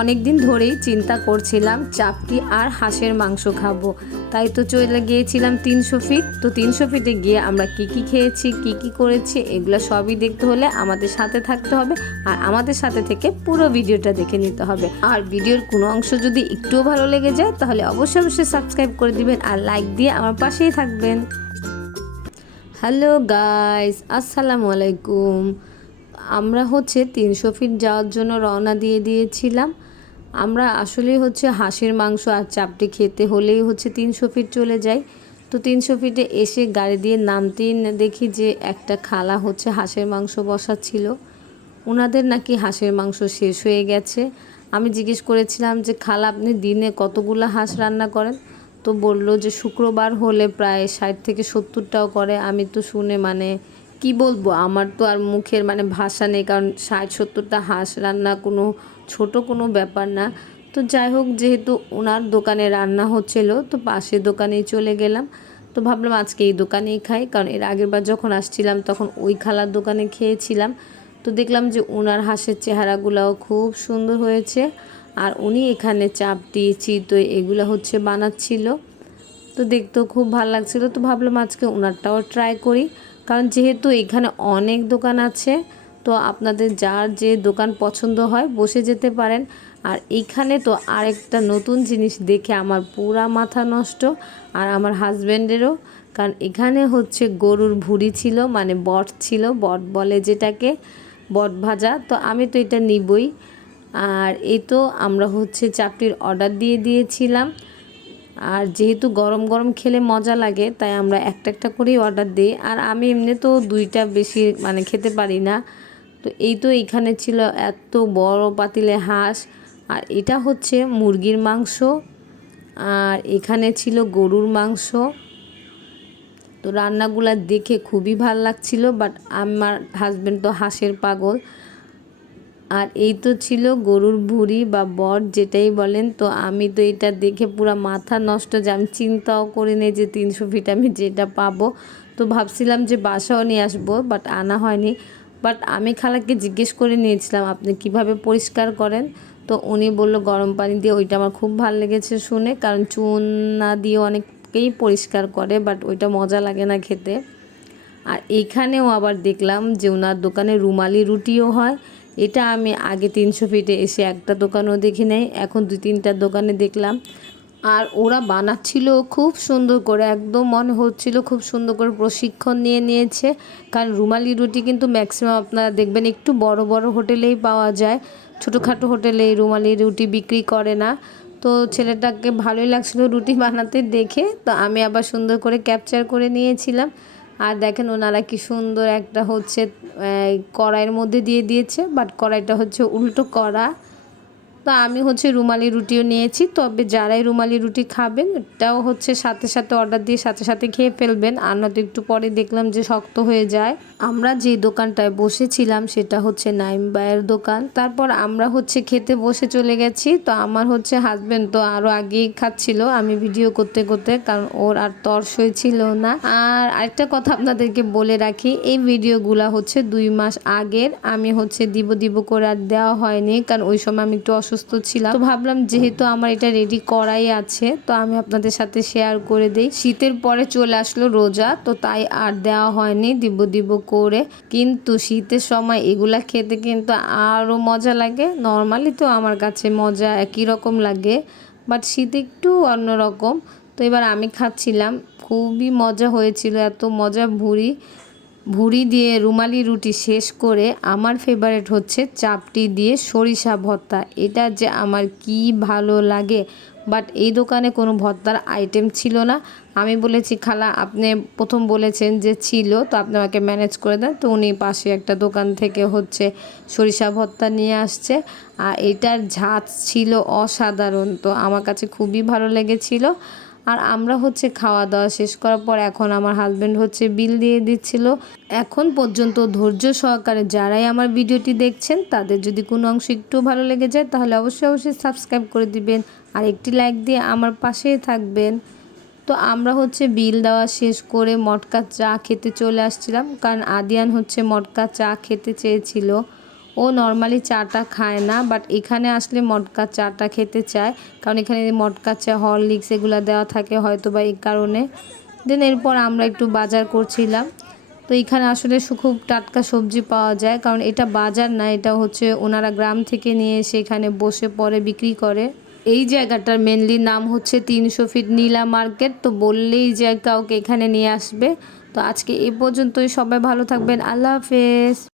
অনেক দিন ধরেই চিন্তা করছিলাম চাপটি আর হাঁসের মাংস খাব। তাই তো চলে গিয়েছিলাম তিনশো ফিট। তো তিনশো ফিটে গিয়ে আমরা কি কি খেয়েছি, কি কি করেছি, এগুলো সবই দেখতে হলে আমাদের সাথে থাকতে হবে আর আমাদের সাথে থেকে পুরো ভিডিওটা দেখে নিতে হবে। আর ভিডিওর কোনো অংশ যদি একটুও ভালো লেগে যায়, তাহলে অবশ্যই অবশ্যই সাবস্ক্রাইব করে দিবেন আর লাইক দিয়ে আমার পাশেই থাকবেন। হ্যালো গাইস, আসসালামু আলাইকুম। আমরা হচ্ছে তিনশো ফিট যাওয়ার জন্য রওনা দিয়ে দিয়েছিলাম। আমরা আসলে হচ্ছে হাঁসের মাংস আর চাপটি খেতে হলেই হচ্ছে তিনশো ফিট চলে যাই। তো তিনশো ফিটে এসে গাড়ি দিয়ে নামতেই দেখি যে একটা খালা হচ্ছে হাঁসের মাংস বসাচ্ছিল। ওনাদের নাকি হাঁসের মাংস শেষ হয়ে গেছে। আমি জিজ্ঞেস করেছিলাম যে, খালা, আপনি দিনে কতগুলো হাঁস রান্না করেন? তো বলল যে, শুক্রবার হলে প্রায় ষাট থেকে সত্তরটাও করে। আমি তো শুনে মানে কি বলব, আমার তো আর মুখের মানে ভাষা নেই। কারণ ষাট সত্তরটা হাঁস রান্না কোনো ছোট কোনো ব্যাপার না। তো যাই হোক, যেহেতু ওনার দোকানে রান্না হচ্ছিল, তো পাশের দোকানেই চলে গেলাম। তো ভাবলাম আজকে এই দোকানেই খাই, কারণ এর আগের বার যখন আসছিলাম তখন ওই খালার দোকানে খেয়েছিলাম। তো দেখলাম যে ওনার হাঁসের চেহারাগুলোও খুব সুন্দর হয়েছে, আর উনি এখানে চাপটি, চিতই এগুলো হচ্ছে বানাচ্ছিল। তো দেখতেও খুব ভালো লাগছিল। তো ভাবলাম আজকে ওনারটাও ট্রাই করি, কারণ যেহেতু এখানে অনেক দোকান আছে তো আপনাদের যার যে দোকান পছন্দ হয় বসে যেতে পারেন। আর এইখানে তো আরেকটা নতুন জিনিস দেখে আমার পুরা মাথা নষ্ট আর আমার হাজব্যান্ডেরও কারণ এখানে হচ্ছে গরুর ভুড়ি ছিল মানে বট ছিল, বট বলে যেটাকে, বট ভাজা। তো আমি তো এটা নিবই। আর এই তো আমরা হচ্ছে চাপটির অর্ডার দিয়ে দিয়েছিলাম। আর যেহেতু গরম গরম খেলে মজা লাগে, তাই আমরা একটা একটা করেই অর্ডার দিই। আর আমি এমনি তো দুইটা বেশি মানে খেতে পারি না। তো এই তো এখানে ছিল এত বড় পাতিলে হাঁস, আর এটা হচ্ছে মুরগির মাংস, আর এখানে ছিল গরুর মাংস। তো রান্নাগুলো দেখে খুবই ভালো লাগছিল বাট আমার হাজব্যান্ড তো হাঁসের পাগল। আর এই তো ছিল গরুর ভুঁড়ি বা বট যেটাই বলেন, তো আমি তো এটা দেখে পুরো মাথা নষ্ট যে আমি চিন্তাও করি নি যে তিনশো ফিট আমি যেটা পাবো। তো ভাবছিলাম যে বাসাও নিয়ে আসব বাট আনা হয়নি। বাট আমি খালাকে জিজ্ঞেস করে নিয়েছিলাম, আপনি কীভাবে পরিষ্কার করেন? তো উনি বলল, গরম পানি দিয়ে ওইটা আমার খুব ভালো লেগেছে শুনে, কারণ চুন না দিয়ে অনেকেই পরিষ্কার করে, বাট ওইটা মজা লাগে না খেতে। আর এইখানেও আবার দেখলাম যে ওনার দোকানে রুমালি রুটিও হয়। এটা আমি আগে তিনশো ফিটে এসে একটা দোকানও দেখি নাই, এখন দুই তিনটা দোকানে দেখলাম। আর ওরা বানাচ্ছিল খুব সুন্দর করে, একদম মনে হচ্ছিল খুব সুন্দর করে প্রশিক্ষণ নিয়ে নিয়েছে। কারণ রুমালি রুটি কিন্তু ম্যাক্সিমাম আপনারা দেখবেন একটু বড় বড় হোটেলেই পাওয়া যায়। ছোটোখাটো হোটেলে রুমালি রুটি বিক্রি করে না। তো ছেলেটাকে ভালোই লাগছিল রুটি বানাতে দেখে, তো আমি আবার সুন্দর করে ক্যাপচার করে নিয়েছিলাম। আর দেখেন ওনারা কি সুন্দর একটা হচ্ছে কড়াইয়ের মধ্যে দিয়ে দিয়েছে বাট কড়াইটা হচ্ছে উল্টো কড়া। তো আমি হচ্ছে রুমালি রুটিও নিয়েছি। তবে যারাই রুমালি রুটি খাবেন, এটাও হচ্ছে সাথে সাথে অর্ডার দিয়ে সাথে সাথে খেয়ে ফেলবেন। আর নয়তো একটু পরে দেখলাম যে শক্ত হয়ে যায়। আমরা যে দোকানটায় বসেছিলাম, সেটা হচ্ছে নাইম বায়ের দোকান। তারপর আমরা হচ্ছে খেতে বসে চলে গেছি। তো আমার হচ্ছে হাজবেন্ড তো আরও আগেই খাচ্ছিল, আমি ভিডিও করতে করতে, কারণ ওর আর তর্সই ছিল না। আর আরেকটা কথা আপনাদেরকে বলে রাখি, এই ভিডিওগুলা হচ্ছে দুই মাস আগের, আমি হচ্ছে দিব দিব করে আর দেওয়া হয়নি। কারণ ওই সময় আমি একটু অসুস্থ ছিলাম। তো ভাবলাম যেহেতু আমার এটা রেডি করাই আছে, তো আমি আপনাদের সাথে শেয়ার করে দিই। শীতের পরে চলে আসলো রোজা, তো তাই আর দেওয়া হয়নি, দিব দিব করে। কিন্তু শীতের সময় এগুলা খেতে কিন্তু আরও মজা লাগে। নর্মালি তো আমার কাছে মজা একই রকম লাগে বাট শীত একটু অন্যরকম তো এবার আমি খাচ্ছিলাম, খুবই মজা হয়েছিল, এত মজা ভুড়ি। ভুড়ি দিয়ে রুমালি রুটি শেষ করে আমার ফেভারেট হচ্ছে চাপটি দিয়ে সরিষা ভর্তা। এটা যে আমার কি ভালো লাগে। বাট এই দোকানে কোনো ভর্তার আইটেম ছিল না। আমি বলেছি, খালা, আপনি প্রথম বলেছেন যে ছিল, তো আপনি আমাকে ম্যানেজ করে দেন। তো উনি পাশে একটা দোকান থেকে হচ্ছে সরিষা ভর্তা নিয়ে আসছে। আর এটার ঝাঁজ ছিল অসাধারণ। তো আমার কাছে খুবই ভালো লেগেছিল। আর আমরা হচ্ছে খাওয়া দাওয়া শেষ করার পর এখন আমার হাজব্যান্ড হচ্ছে বিল দিয়ে দিচ্ছিল। এখন পর্যন্ত ধৈর্য সহকারে যারাই আমার ভিডিওটি দেখছেন, তাদের যদি কোনো অংশ একটু ভালো লেগে যায়, তাহলে অবশ্যই অবশ্যই সাবস্ক্রাইব করে দিবেন আর একটি লাইক দিয়ে আমার পাশেই থাকবেন। তো আমরা হচ্ছে বিল দেওয়া শেষ করে মটকা চা খেতে চলে আসছিলাম, কারণ আদিয়ান হচ্ছে মটকা চা খেতে চেয়েছিল। ও নর্মালি চাটা খায় না বাট এখানে আসলে মটকা চাটা খেতে চায়, কারণ এখানে মটকা চা হরলিক্স এগুলো দেওয়া থাকে হয়তো বা এই কারণে। দেন এরপর আমরা একটু বাজার করছিলাম। তো এখানে আসলে খুব টাটকা সবজি পাওয়া যায়, কারণ এটা বাজার না, এটা হচ্ছে ওনারা গ্রাম থেকে নিয়ে এসে এখানে বসে পরে বিক্রি করে। এই জায়গাটার মেনলি নাম হচ্ছে তিনশো ফিট নীলা মার্কেট তো বললেই যে কাউকে এখানে নিয়ে আসবে। তো আজকে এ পর্যন্তই, সবাই ভালো থাকবেন, আল্লাহ হাফেজ।